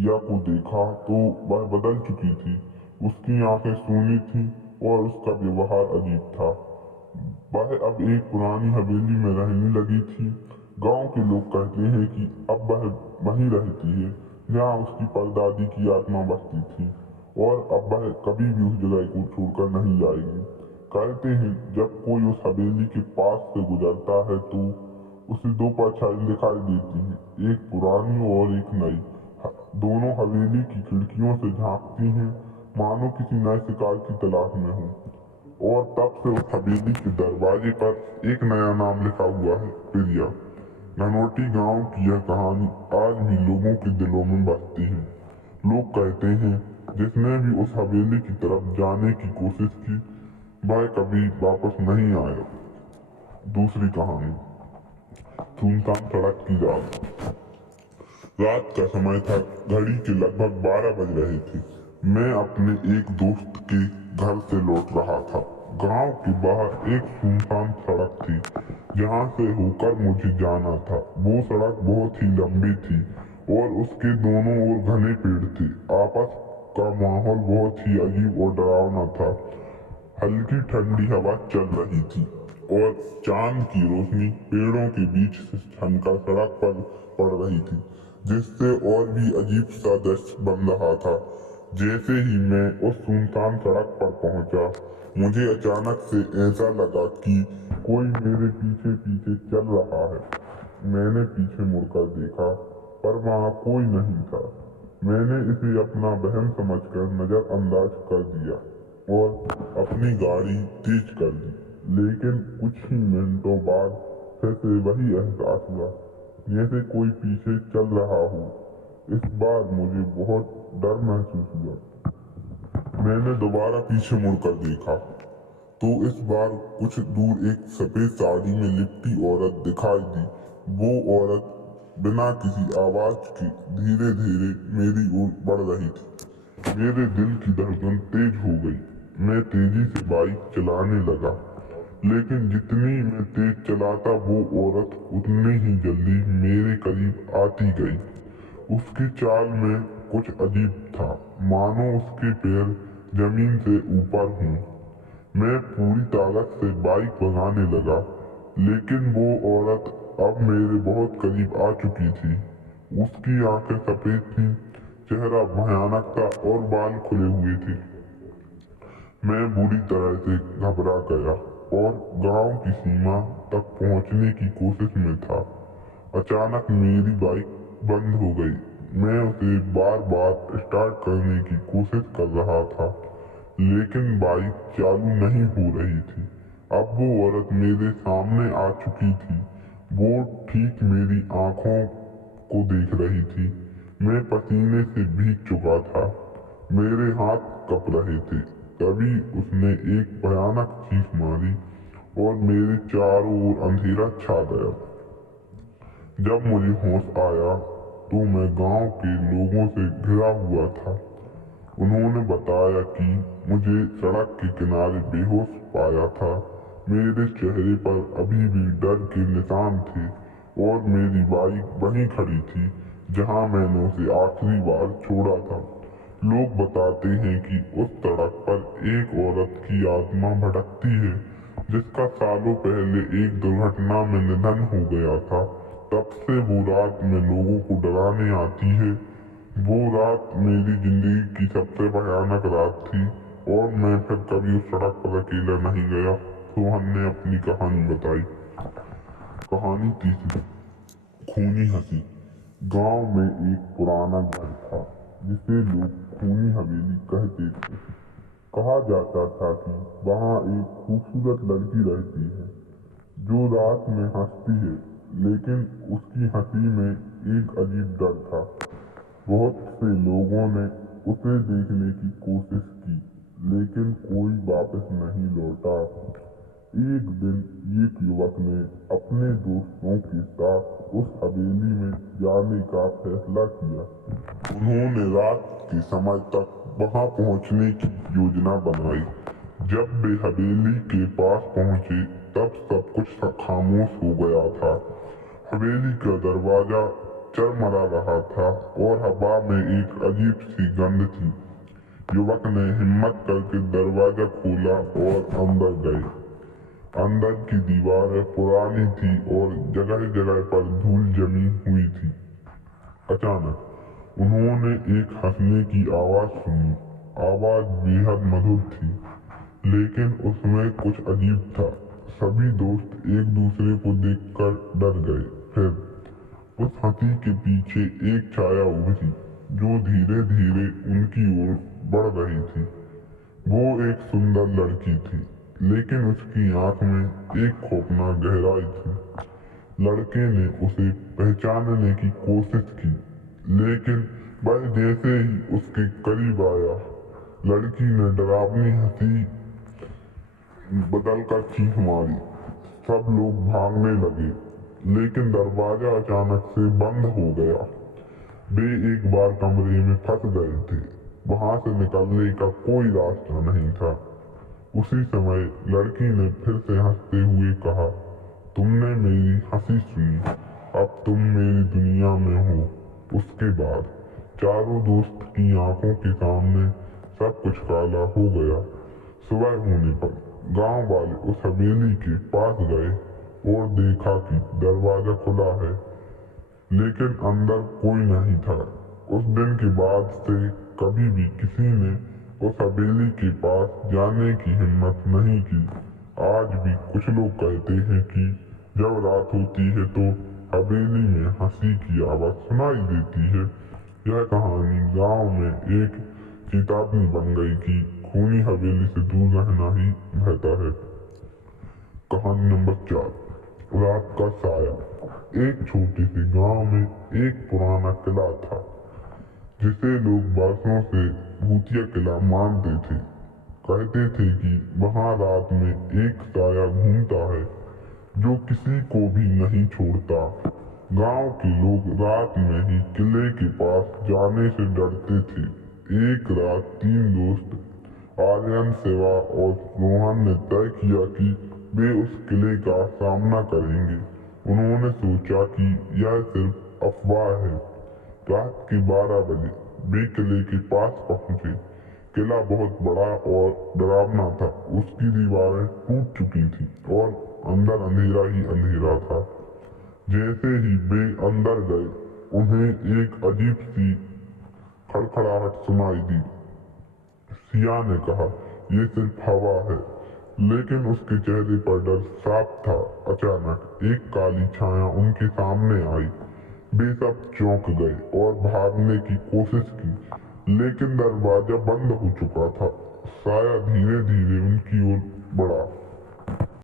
प्रिया को देखा तो वह बदल चुकी थी। उसकी आंखें सूनी थीं और उसका व्यवहार अजीब था। वह अब एक पुरानी हवेली में रहने लगी थी। गांव के लोग कहते हैं कि अब वह वहीं रहती है जहां उसकी परदादी की आत्मा बसती थी और अब वह कभी भी उस जगह को छोड़कर नहीं जाएगी। कहते हैं जब कोई उस हवेली के पास से गुजरता है तो उसे दो परछाई दिखाई देती हैं, एक पुरानी और एक नई। दोनों हवेली की खिड़कियों से झांकती हैं, मानो किसी नए शिकार की तलाश में हो। और तब से उस हवेली के दरवाजे पर एक नया नाम लिखा हुआ है, प्रिया। धनोटी गांव की यह कहानी आज भी लोगों के दिलों में बसती है। लोग कहते हैं जिसने भी उस हवेली की तरफ जाने की कोशिश की वह कभी वापस नहीं आया। दूसरी कहानी, सुनसान सड़क की रात। रात का समय था, घड़ी के लगभग 12 बज रहे थे। मैं अपने एक दोस्त के घर से लौट रहा था। गांव के बाहर एक सुनसान सड़क थी जहां से होकर मुझे जाना था। वो सड़क बहुत ही लंबी थी और उसके दोनों ओर घने पेड़ थे। आपस का माहौल बहुत ही अजीब और डरावना था। हल्की ठंडी हवा चल रही थी और चांद की रोशनी पेड़ों के बीच से छनकर सड़क पर पड़ रही थी, जिससे और भी अजीब सा दृश्य बन रहा था। जैसे ही मैं उस सुनसान सड़क पर पहुंचा, मुझे अचानक से ऐसा लगा कि कोई मेरे पीछे पीछे चल रहा है। मैंने पीछे मुड़कर देखा पर वहां कोई नहीं था। मैंने इसे अपना वहम समझकर नजरअंदाज कर दिया और अपनी गाड़ी तेज कर दी। लेकिन कुछ ही मिनटों बाद फिर से वही एहसास हुआ, जैसे कोई पीछे चल रहा हो। इस बार मुझे बहुत डर महसूस हुआ। मैंने दोबारा पीछे मुड़कर देखा तो इस बार कुछ दूर एक सफेद साड़ी में लिपटी औरत दिखाई दी। वो औरत बिना किसी आवाज के धीरे धीरे मेरी ओर बढ़ रही थी। मेरे दिल की धड़कन तेज हो गई। मैं तेजी से बाइक चलाने लगा, लेकिन जितनी मैं तेज चलाता वो औरत उतनी ही जल्दी मेरे करीब आती गई। उसकी चाल में कुछ अजीब था, मानो उसके पैर जमीन से ऊपर हों। मैं पूरी ताकत से बाइक भगाने लगा, लेकिन वो औरत अब मेरे बहुत करीब आ चुकी थी। उसकी आंखें सफेद थीं, चेहरा भयानक था और बाल खुले हुए थे। मैं बुरी तरह से घबरा गया और गांव की सीमा तक पहुंचने की कोशिश में था। अचानक मेरी बाइक बंद हो गई। मैं उसे बार बार स्टार्ट करने की कोशिश कर रहा था, लेकिन बाइक चालू नहीं हो रही थी। अब वो औरत मेरे सामने आ चुकी थी। वो ठीक मेरी आंखों को देख रही थी। मैं पसीने से भीग चुका था, मेरे हाथ कँप रहे थे। तभी उसने एक भयानक चीख मारी और मेरे चारों ओर अंधेरा छा गया। जब मुझे होश आया तो मैं गांव के लोगों से घिरा हुआ था। उन्होंने बताया कि मुझे सड़क के किनारे बेहोश पाया था। मेरे चेहरे पर अभी भी डर के निशान थे और मेरी बाइक वहीं खड़ी थी जहां मैंने उसे आखिरी बार छोड़ा था। लोग बताते हैं कि उस सड़क पर एक औरत की आत्मा भटकती है जिसका सालों पहले एक दुर्घटना में निधन हो गया था। तब से वो रात में लोगों को डराने आती है। वो रात मेरी जिंदगी की सबसे भयानक रात थी और मैं फिर कभी उस सड़क पर अकेला नहीं गया। सोहन ने अपनी कहानी बताई। कहानी तीसरी, खूनी हंसी। गांव में एक पुराना घर था जिसे लोग खूनी हवेली कहते थे। कहा जाता था कि वहां एक खूबसूरत लड़की रहती है जो रात में हंसती है, लेकिन उसकी हंसी में एक अजीब डर था। बहुत से लोगों ने उसे देखने की कोशिश की, लेकिन कोई वापस नहीं लौटा। एक दिन एक युवक ने अपने दोस्तों के साथ उस हवेली में जाने का फैसला किया। उन्होंने रात के समय तक वहां पहुंचने की योजना बनाई। जब वे हवेली के पास पहुंचे तब सब कुछ खामोश हो गया था। हवेली का दरवाजा चरमरा रहा था और हवा में एक अजीब सी गंध थी। युवक ने हिम्मत करके दरवाजा खोला और अंदर गए। अंदर की दीवारें पुरानी थी और जगह जगह पर धूल जमी हुई थी। अचानक उन्होंने एक हंसने की आवाज सुनी। आवाज बेहद मधुर थी, लेकिन उसमें कुछ अजीब था। सभी दोस्त एक दूसरे को देखकर डर गए। फिर उस हंसी के पीछे एक छाया उभरी जो धीरे धीरे उनकी ओर बढ़ रही थी। वो एक सुंदर लड़की थी, लेकिन उसकी आंख में एक खौफनाक गहराई थी। लड़के ने उसे पहचानने की कोशिश की, लेकिन वह जैसे ही उसके करीब आया, लड़की ने डरावनी हंसी बदलकर चीख मारी। सब लोग भागने लगे, लेकिन दरवाजा अचानक से बंद हो गया। वे एक बार कमरे में फंस गए थे। वहां से निकलने का कोई रास्ता नहीं था। उसी समय लड़की ने फिर से हंसते हुए कहा, तुमने मेरी हंसी सुनी, अब तुम मेरी दुनिया में हो। उसके बाद चारों दोस्त की आंखों के सामने सब कुछ काला हो गया। सुबह होने पर गांव वाले उस हवेली के पास गए और देखा कि दरवाजा खुला है, लेकिन अंदर कोई नहीं था। उस दिन के बाद से कभी भी किसी ने उस हवेली के पास जाने की हिम्मत नहीं की। आज भी कुछ लोग कहते हैं कि जब रात होती है तो हवेली में हंसी की आवाज सुनाई देती है। यह कहानी गांव में एक चेतावनी बन गई कि खूनी हवेली से दूर रहना ही बेहतर है। कहानी नंबर 4, रात का साया। एक छोटे से गांव में एक पुराना किला था, जिसे लोग बरसों से भूतिया किला मानते थे। कहते थे कि वहां रात में एक साया घूमता है जो किसी को भी नहीं छोड़ता। गांव के लोग रात में ही किले के पास जाने से डरते थे। एक रात 3 दोस्त आर्यन, शिवा और रोहन ने तय किया कि वे उस किले का सामना करेंगे। उन्होंने सोचा कि यह सिर्फ अफवाह है। रात के 12 बजे वे किले के पास पहुंचे। किला बहुत बड़ा और डरावना था। उसकी दीवारें टूट चुकी थी और अंदर अंधेरा ही अंधेरा था। जैसे ही वे अंदर गए, उन्हें एक अजीब सी खड़खड़ाहट सुनाई दी। सिया ने कहा, यह सिर्फ हवा है, लेकिन उसके चेहरे पर डर साफ था। अचानक एक काली छाया उनके सामने आई। वे सब चौंक गए और भागने की कोशिश की, लेकिन दरवाजा बंद हो चुका था। साया धीरे धीरे उनकी